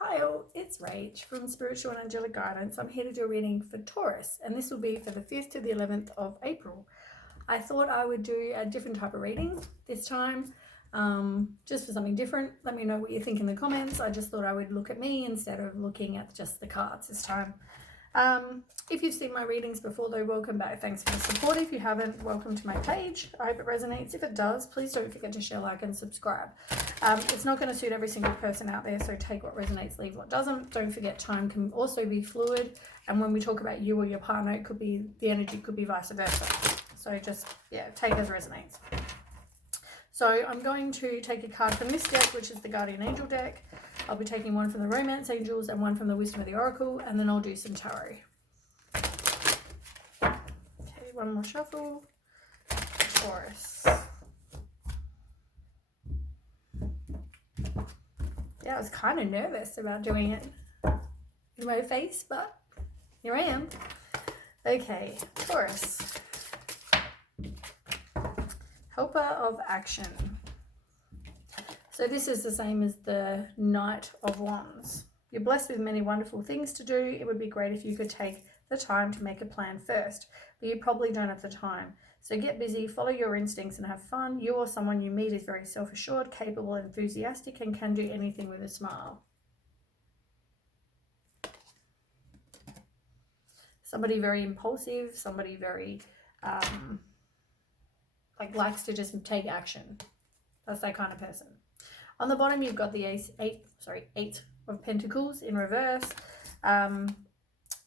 Hi all, it's Rach from Spiritual and Angelic Guidance. I'm here to do a reading for Taurus, and this will be for the 5th to the 11th of April. I thought I would do a different type of reading this time, just for something different. Let me know what you think in the comments. I just thought I would look at me instead of looking at just the cards this time. If you've seen my readings before though, welcome back. Thanks for the support. If you haven't, welcome to my page. I hope it resonates. If it does, please don't forget to share, like and subscribe. It's not going to suit every single person out there, so take what resonates, leave what doesn't. Don't forget, time can also be fluid, and when we talk about you or your partner, it could be, the energy could be vice versa. So just, yeah, take as resonates. So I'm going to take a card from this deck, which is the Guardian Angel deck. I'll be taking one from the Romance Angels and one from the Wisdom of the Oracle, and then I'll do some tarot. Okay, one more shuffle. Taurus. Yeah, I was kind of nervous about doing it in my face, but here I am. Okay, Taurus. Helper of Action. So this is the same as the Knight of Wands. You're blessed with many wonderful things to do. It would be great if you could take the time to make a plan first, but you probably don't have the time. So get busy, follow your instincts and have fun. You or someone you meet is very self-assured, capable, enthusiastic, and can do anything with a smile. Somebody very impulsive, somebody very, likes to just take action. That's that kind of person. On the bottom, you've got the Eight of Pentacles in reverse.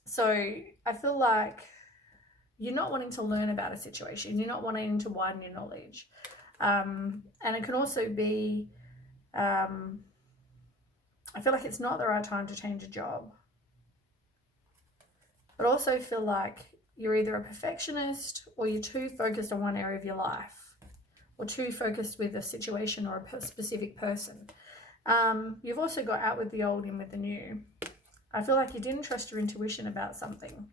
So I feel like you're not wanting to learn about a situation. You're not wanting to widen your knowledge. And it can also be, I feel like it's not the right time to change a job. But also feel like you're either a perfectionist or you're too focused on one area of your life, or too focused with a situation or a specific person. You've also got out with the old, in with the new. I feel like you didn't trust your intuition about something.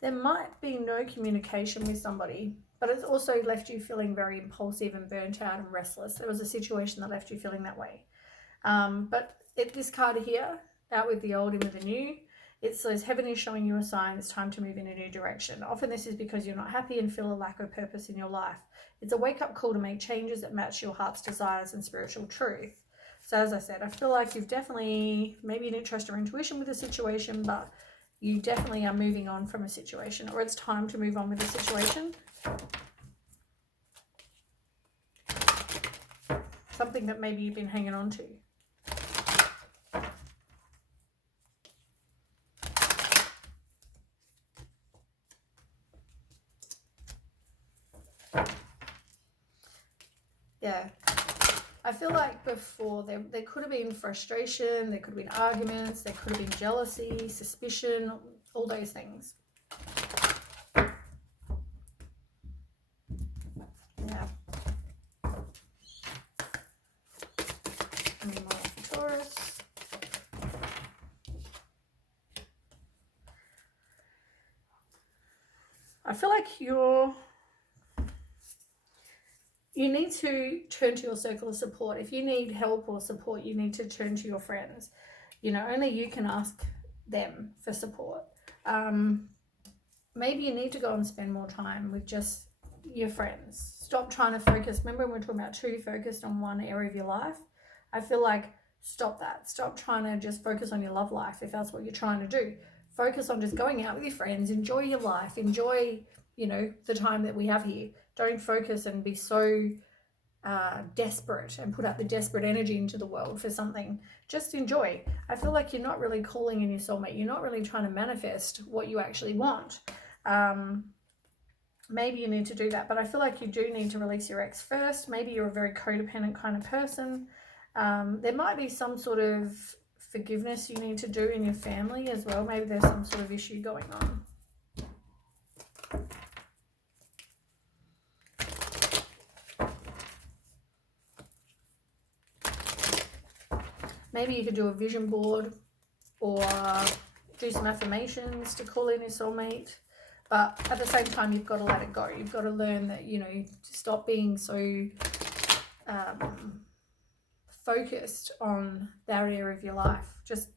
There might be no communication with somebody, but it's also left you feeling very impulsive and burnt out and restless. There was a situation that left you feeling that way. But this card here, out with the old, in with the new, it says heaven is showing you a sign. It's time to move in a new direction. Often this is because you're not happy and feel a lack of purpose in your life. It's a wake-up call to make changes that match your heart's desires and spiritual truth. So as I said, I feel like you've definitely, maybe you didn't trust your intuition with the situation, but you definitely are moving on from a situation, or it's time to move on with the situation. Something that maybe you've been hanging on to. Yeah, I feel like before there could have been frustration, there could have been arguments, there could have been jealousy, suspicion, all those things. Yeah. Any more for Taurus? I feel like you need to turn to your circle of support. If you need help or support, you need to turn to your friends. You know, only you can ask them for support. Maybe you need to go and spend more time with just your friends. Stop trying to focus. Remember when we're talking about too focused on one area of your life? I feel like stop that. Stop trying to just focus on your love life if that's what you're trying to do. Focus on just going out with your friends. Enjoy your life. Enjoy, you know, the time that we have here. Don't focus and be so desperate and put out the desperate energy into the world for something. Just enjoy. I feel like you're not really calling in your soulmate. You're not really trying to manifest what you actually want. Maybe you need to do that, but I feel like you do need to release your ex first. Maybe you're a very codependent kind of person. There might be some sort of forgiveness you need to do in your family as well. Maybe there's some sort of issue going on. Maybe you could do a vision board or do some affirmations to call in your soulmate. But at the same time, you've got to let it go. You've got to learn that, you know, to stop being so focused on that area of your life. Just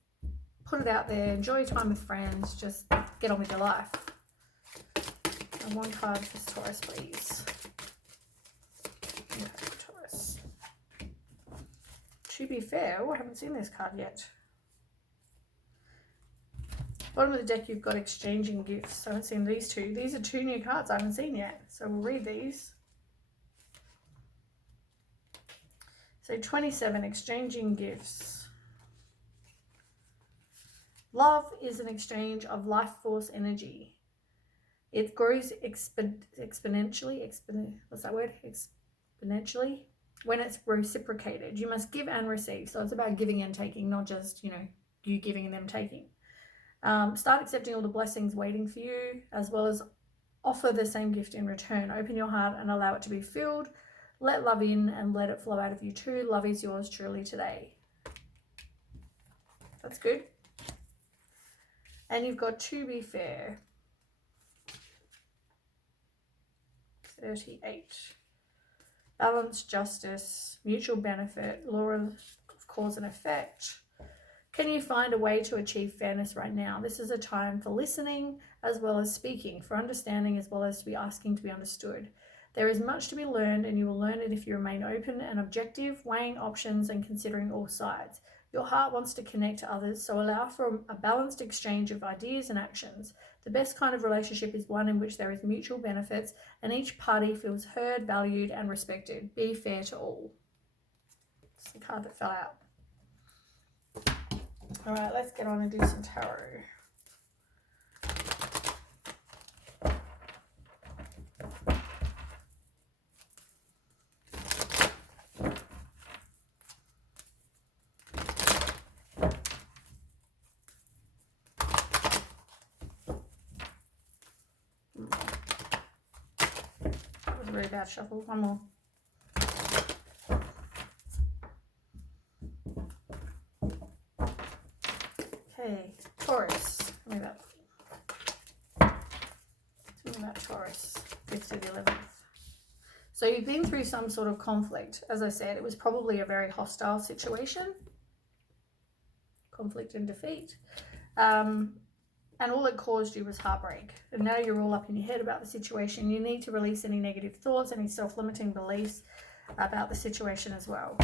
put it out there. Enjoy your time with friends. Just get on with your life. And one card for Taurus, please. Okay, Taurus. To be fair, I haven't seen this card yet. Bottom of the deck, you've got exchanging gifts. I haven't seen these two. These are two new cards I haven't seen yet. So we'll read these. So 27, exchanging gifts. Love is an exchange of life force energy. It grows exponentially. What's that word? Exponentially. When it's reciprocated. You must give and receive. So it's about giving and taking, not just, you know, you giving and them taking. Start accepting all the blessings waiting for you, as well as offer the same gift in return. Open your heart and allow it to be filled. Let love in and let it flow out of you too. Love is yours truly today. That's good. And you've got to be fair. 38. Balance, justice, mutual benefit, law of cause and effect. Can you find a way to achieve fairness right now? This is a time for listening as well as speaking, for understanding as well as to be asking to be understood. There is much to be learned, and you will learn it if you remain open and objective, weighing options and considering all sides. Your heart wants to connect to others, so allow for a balanced exchange of ideas and actions. The best kind of relationship is one in which there is mutual benefits and each party feels heard, valued, and respected. Be fair to all. It's the card that fell out. All right, let's get on and do some tarot. That was a very bad shuffle. One more. Okay, Taurus. Tell me about Taurus. 5th to the 11th. So you've been through some sort of conflict. As I said, it was probably a very hostile situation. Conflict and defeat. And all it caused you was heartbreak. And now you're all up in your head about the situation. You need to release any negative thoughts, any self-limiting beliefs about the situation as well.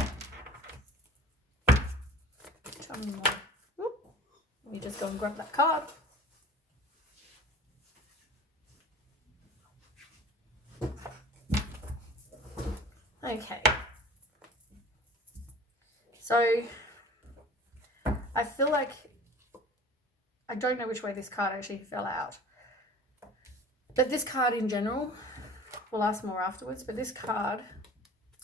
Tell me more. Whoop. Let me just go and grab that card. Okay. So I feel like I don't know which way this card actually fell out. But this card in general, we'll ask more afterwards, but this card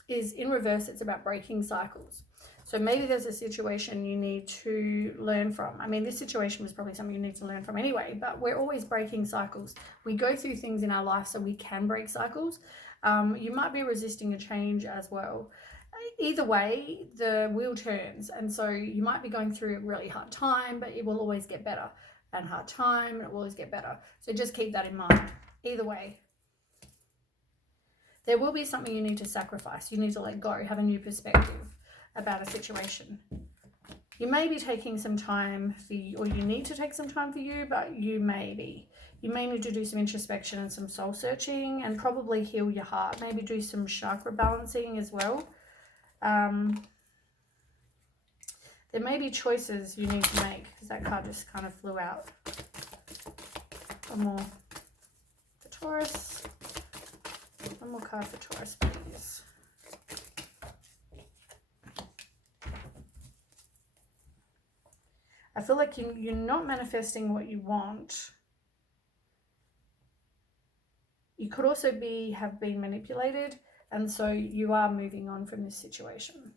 is in reverse. It's about breaking cycles. So maybe there's a situation you need to learn from. I mean, this situation was probably something you need to learn from anyway, but we're always breaking cycles. We go through things in our life so we can break cycles. You might be resisting a change as well. Either way, the wheel turns, and so you might be going through a really hard time, but it will always get better. And hard time, and it will always get better. So just keep that in mind. Either way, there will be something you need to sacrifice. You need to let go, have a new perspective about a situation. You may be taking some time for you, or you need to take some time for you, but you may need to do some introspection and some soul searching, and probably heal your heart. Maybe do some chakra balancing as well. There may be choices you need to make, because that card just kind of flew out. One more for Taurus. One more card for Taurus, please. I feel like you're not manifesting what you want. You could also have been manipulated, and so you are moving on from this situation.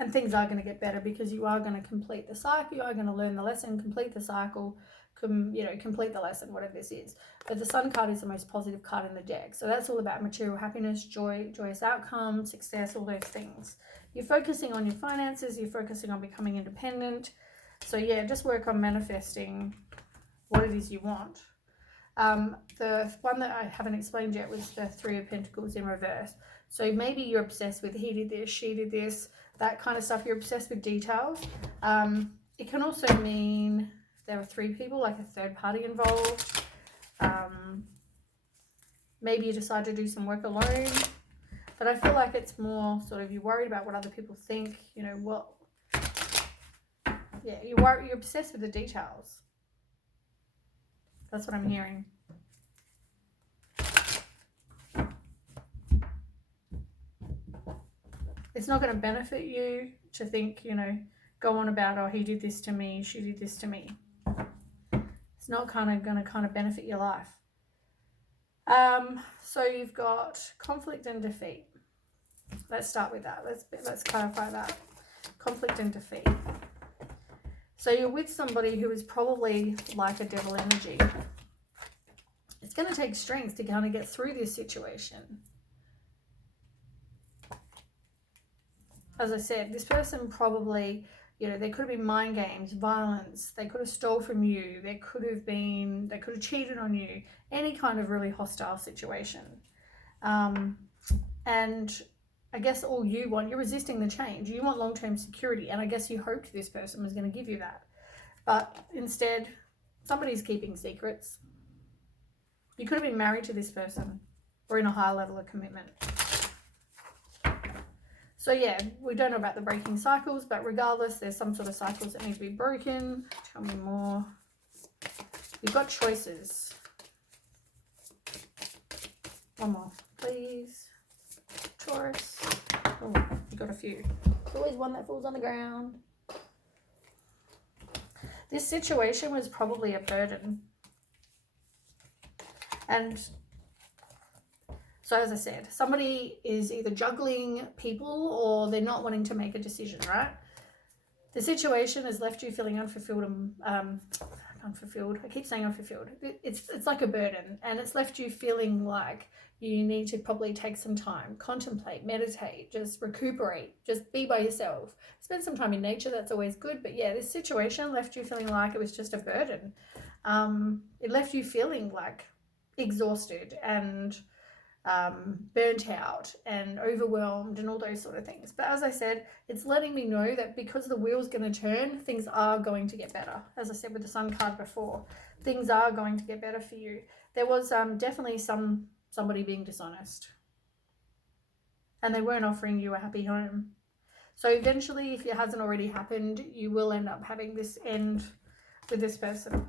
And things are going to get better because you are going to complete the cycle. You are going to learn the lesson, complete the cycle, complete the lesson, whatever this is. But the Sun card is the most positive card in the deck. So that's all about material happiness, joy, joyous outcome, success, all those things. You're focusing on your finances. You're focusing on becoming independent. So yeah, just work on manifesting what it is you want. The one that I haven't explained yet was the Three of Pentacles in reverse. So maybe you're obsessed with he did this, she did this, that kind of stuff. You're obsessed with details. It can also mean there are three people, like a third party involved. Maybe you decide to do some work alone. But I feel like it's more sort of you're worried about what other people think. You know what? Yeah, you're obsessed with the details. That's what I'm hearing. It's not going to benefit you to think, you know, go on about, oh, he did this to me, she did this to me. It's not going to benefit your life. So you've got conflict and defeat. Let's start with that. Let's clarify that. Conflict and defeat. So you're with somebody who is probably like a devil energy. It's going to take strength to kind of get through this situation. As I said, this person probably, you know, there could have been mind games, violence. They could have stole from you. They could have cheated on you. Any kind of really hostile situation. And I guess all you want, you're resisting the change. You want long-term security. And I guess you hoped this person was going to give you that. But instead, somebody's keeping secrets. You could have been married to this person or in a higher level of commitment. So yeah, we don't know about the breaking cycles, but regardless, there's some sort of cycles that need to be broken. Tell me more. You've got choices. One more, please. Taurus. Oh, you got a few. There's always one that falls on the ground. This situation was probably a burden. And so as I said, somebody is either juggling people or they're not wanting to make a decision, right? The situation has left you feeling unfulfilled and unfulfilled. I keep saying unfulfilled. It's like a burden, and it's left you feeling like you need to probably take some time, contemplate, meditate, just recuperate, just be by yourself. Spend some time in nature, that's always good. But yeah, this situation left you feeling like it was just a burden. It left you feeling like exhausted and burnt out and overwhelmed and all those sort of things. But as I said, it's letting me know that because the wheel's going to turn, things are going to get better. As I said with the Sun card before, things are going to get better for you. There was definitely somebody being dishonest, and they weren't offering you a happy home. So eventually, if it hasn't already happened, you will end up having this end with this person.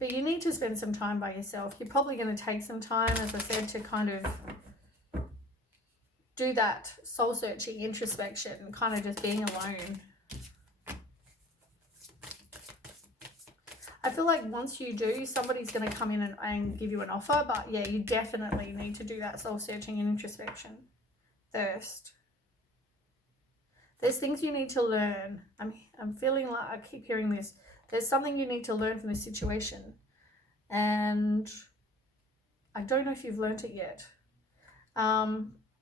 But you need to spend some time by yourself. You're probably going to take some time, as I said, to kind of do that soul-searching introspection, kind of just being alone. I feel like once you do, somebody's going to come in and give you an offer. But yeah, you definitely need to do that soul-searching and introspection first. There's things you need to learn. I'm feeling like I keep hearing this. There's something you need to learn from this situation. And I don't know if you've learned it yet.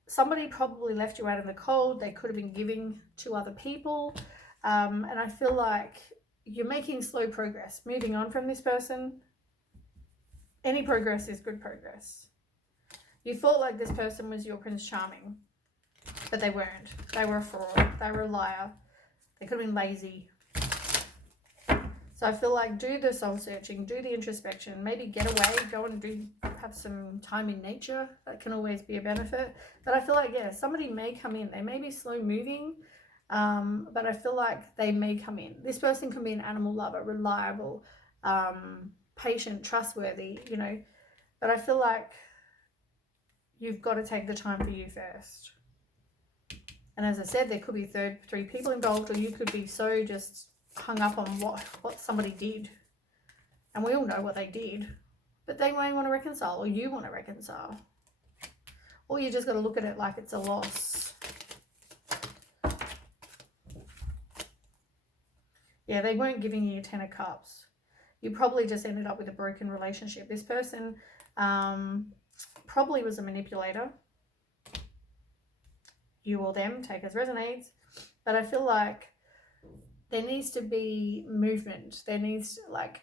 Somebody probably left you out in the cold. They could have been giving to other people. And I feel like you're making slow progress. Moving on from this person. Any progress is good progress. You thought like this person was your Prince Charming. But they weren't. They were a fraud. They were a liar. They could have been lazy. So I feel like do the soul searching, do the introspection, maybe get away, go and have some time in nature. That can always be a benefit. But I feel like, yeah, somebody may come in. They may be slow moving, but I feel like they may come in. This person can be an animal lover, reliable, patient, trustworthy, you know. But I feel like you've got to take the time for you first. And as I said, there could be three people involved, or you could be so just hung up on what somebody did, and we all know what they did, but they may want to reconcile, or you want to reconcile, or you just got to look at it like it's a loss. Yeah, they weren't giving you 10 of Cups. You probably just ended up with a broken relationship. This person probably was a manipulator. You or them, take as resonates. But I feel like there needs to be movement. There needs to, like,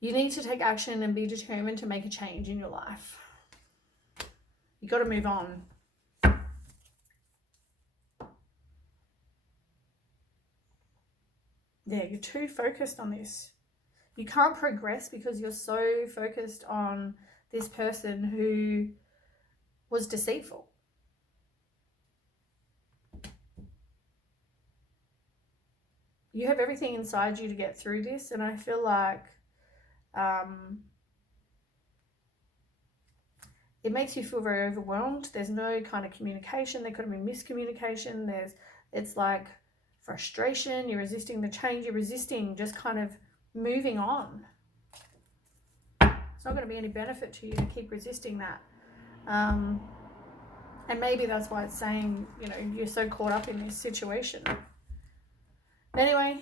you need to take action and be determined to make a change in your life. You got to move on. Yeah, you're too focused on this. You can't progress because you're so focused on this person who was deceitful. You have everything inside you to get through this, and I feel like it makes you feel very overwhelmed. There's no kind of communication. There could have been miscommunication. It's like frustration. You're resisting the change. You're resisting just kind of moving on. It's not going to be any benefit to you to keep resisting that. And maybe that's why it's saying, you know, you're so caught up in this situation. Anyway,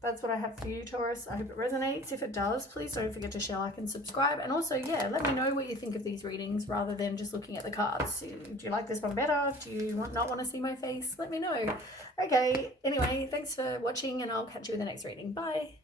that's what I have for you, Taurus. I hope it resonates. If it does, please don't forget to share, like, and subscribe. And also, yeah, let me know what you think of these readings rather than just looking at the cards. Do you like this one better? Do you not want to see my face? Let me know. Okay, anyway, thanks for watching, and I'll catch you in the next reading. Bye.